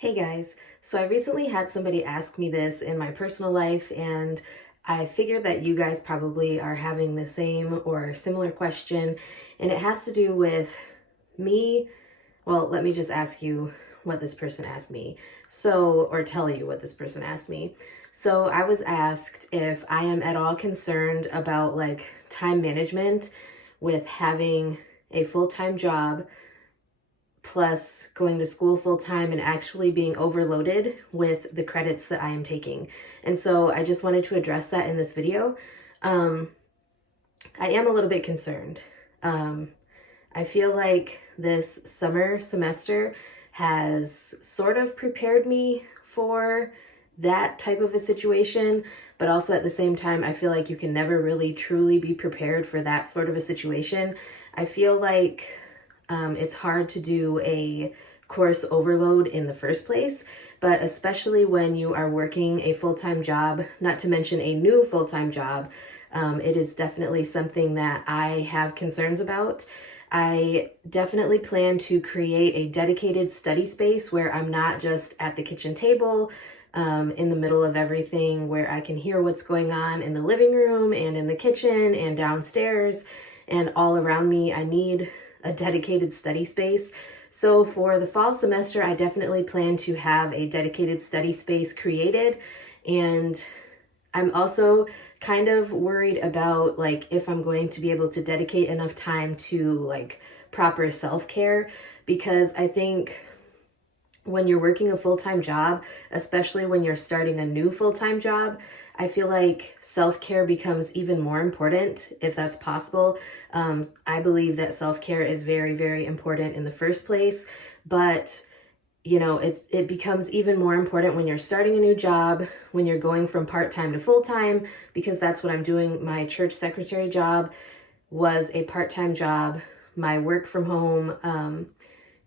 Hey guys, so I recently had somebody ask me this in my personal life, and I figured that you guys probably are having the same or similar question, and it has to do with me. Well, let me just ask you what this person asked me. Or tell you what this person asked me. So, I was asked if I am at all concerned about like time management with having a full-time job plus going to school full time and actually being overloaded with the credits that I am taking. And so I just wanted to address that in this video. Um, I am a little bit concerned. Um, I feel like this summer semester has sort of prepared me for that type of a situation, but also at the same time, I feel like you can never really truly be prepared for that sort of a situation. I feel like it's hard to do a course overload in the first place, but especially when you are working a full-time job, not to mention a new full-time job, it is definitely something that I have concerns about. I definitely plan to create a dedicated study space where I'm not just at the kitchen table, in the middle of everything, where I can hear what's going on in the living room and in the kitchen and downstairs and all around me. I need a dedicated study space. So for the fall semester, I definitely plan to have a dedicated study space created. And I'm also kind of worried about like if I'm going to be able to dedicate enough time to like proper self-care, because I think when you're working a full-time job, especially when you're starting a new full-time job, I feel like self-care becomes even more important if that's possible. I believe that self-care is very, very important in the first place, but it becomes even more important when you're starting a new job, when you're going from part-time to full-time, because that's what I'm doing. My church secretary job was a part-time job. My work from home,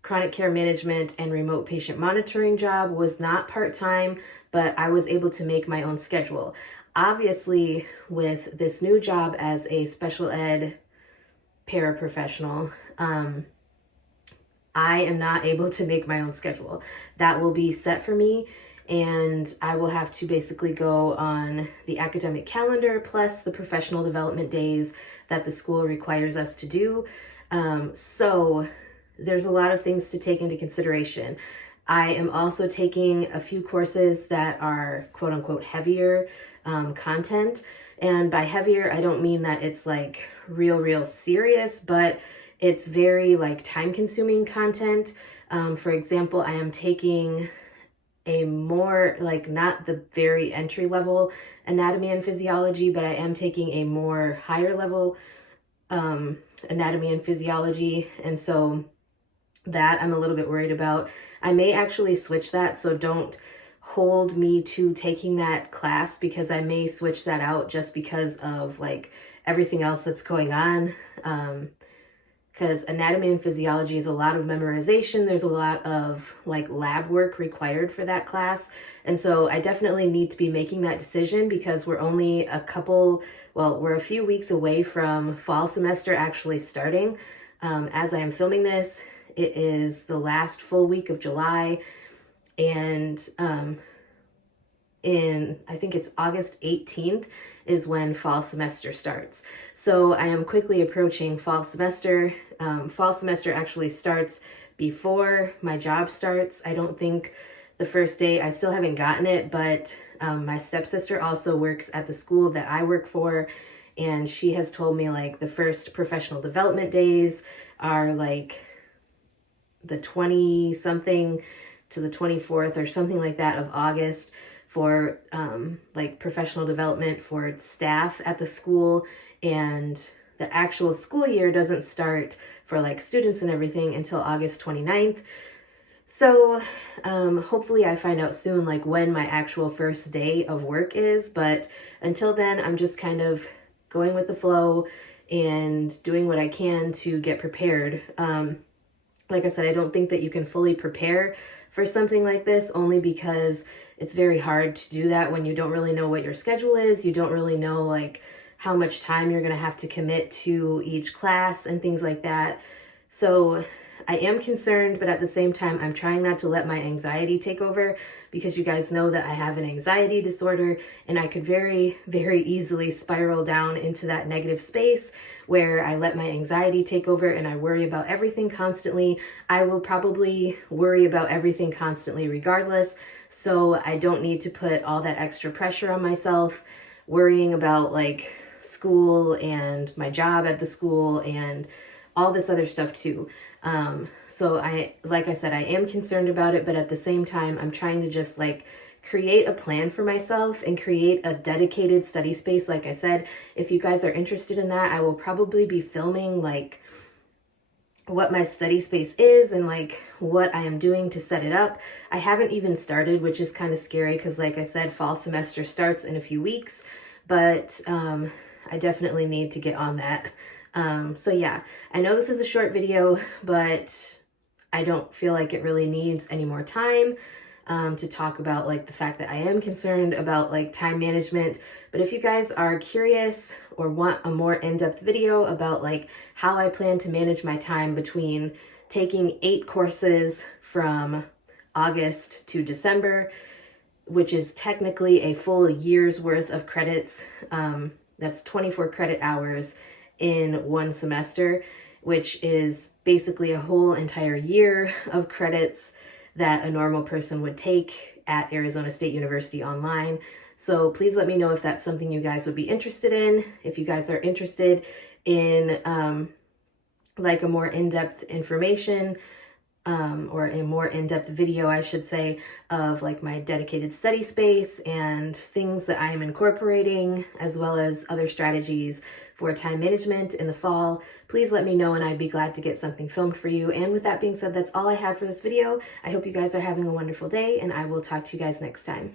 chronic care management and remote patient monitoring job was not part-time, but I was able to make my own schedule. Obviously, with this new job as a special ed paraprofessional, I am not able to make my own schedule. That will be set for me, and I will have to basically go on the academic calendar plus the professional development days that the school requires us to do. So there's a lot of things to take into consideration. I am also taking a few courses that are quote unquote heavier content. And by heavier, I don't mean that it's like real serious, but it's very like time consuming content. For example, I am taking a more like not the very entry level anatomy and physiology, but I am taking a more higher level anatomy and physiology. And so that I'm a little bit worried about. I may actually switch that, so don't hold me to taking that class, because I may switch that out just because of like everything else that's going on. Because anatomy and physiology is a lot of memorization. There's a lot of like lab work required for that class. And so I definitely need to be making that decision, because we're only we're a few weeks away from fall semester actually starting. As I am filming this, it is the last full week of July, and I think it's August 18th is when fall semester starts. So I am quickly approaching fall semester. Fall semester actually starts before my job starts. I don't think the first day, I still haven't gotten it, but my stepsister also works at the school that I work for, and she has told me like the first professional development days are like the 20 something to the 24th or something like that of August for like professional development for staff at the school. And the actual school year doesn't start for like students and everything until August 29th. So hopefully I find out soon like when my actual first day of work is, but until then I'm just kind of going with the flow and doing what I can to get prepared. Like I said, I don't think that you can fully prepare for something like this, only because it's very hard to do that when you don't really know what your schedule is. You don't really know like how much time you're going to have to commit to each class and things like that. So I am concerned, but at the same time, I'm trying not to let my anxiety take over, because you guys know that I have an anxiety disorder and I could very, very easily spiral down into that negative space where I let my anxiety take over and I worry about everything constantly. I will probably worry about everything constantly regardless. So I don't need to put all that extra pressure on myself, worrying about like school and my job at the school and all this other stuff too. So like I said, I am concerned about it, but at the same time, I'm trying to just like create a plan for myself and create a dedicated study space. Like I said, if you guys are interested in that, I will probably be filming like what my study space is and like what I am doing to set it up. I haven't even started, which is kind of scary because like I said, fall semester starts in a few weeks, but I definitely need to get on that. So yeah, I know this is a short video, but I don't feel like it really needs any more time to talk about like the fact that I am concerned about like time management. But if you guys are curious or want a more in-depth video about like how I plan to manage my time between taking 8 courses from August to December, which is technically a full year's worth of credits, that's 24 credit hours in one semester, which is basically a whole entire year of credits that a normal person would take at Arizona State University online. So please let me know if that's something you guys would be interested in. If you guys are interested in like a more in-depth information or a more in-depth video, I should say, of like my dedicated study space and things that I am incorporating, as well as other strategies for time management in the fall, please let me know and I'd be glad to get something filmed for you. And with that being said, that's all I have for this video. I hope you guys are having a wonderful day and I will talk to you guys next time.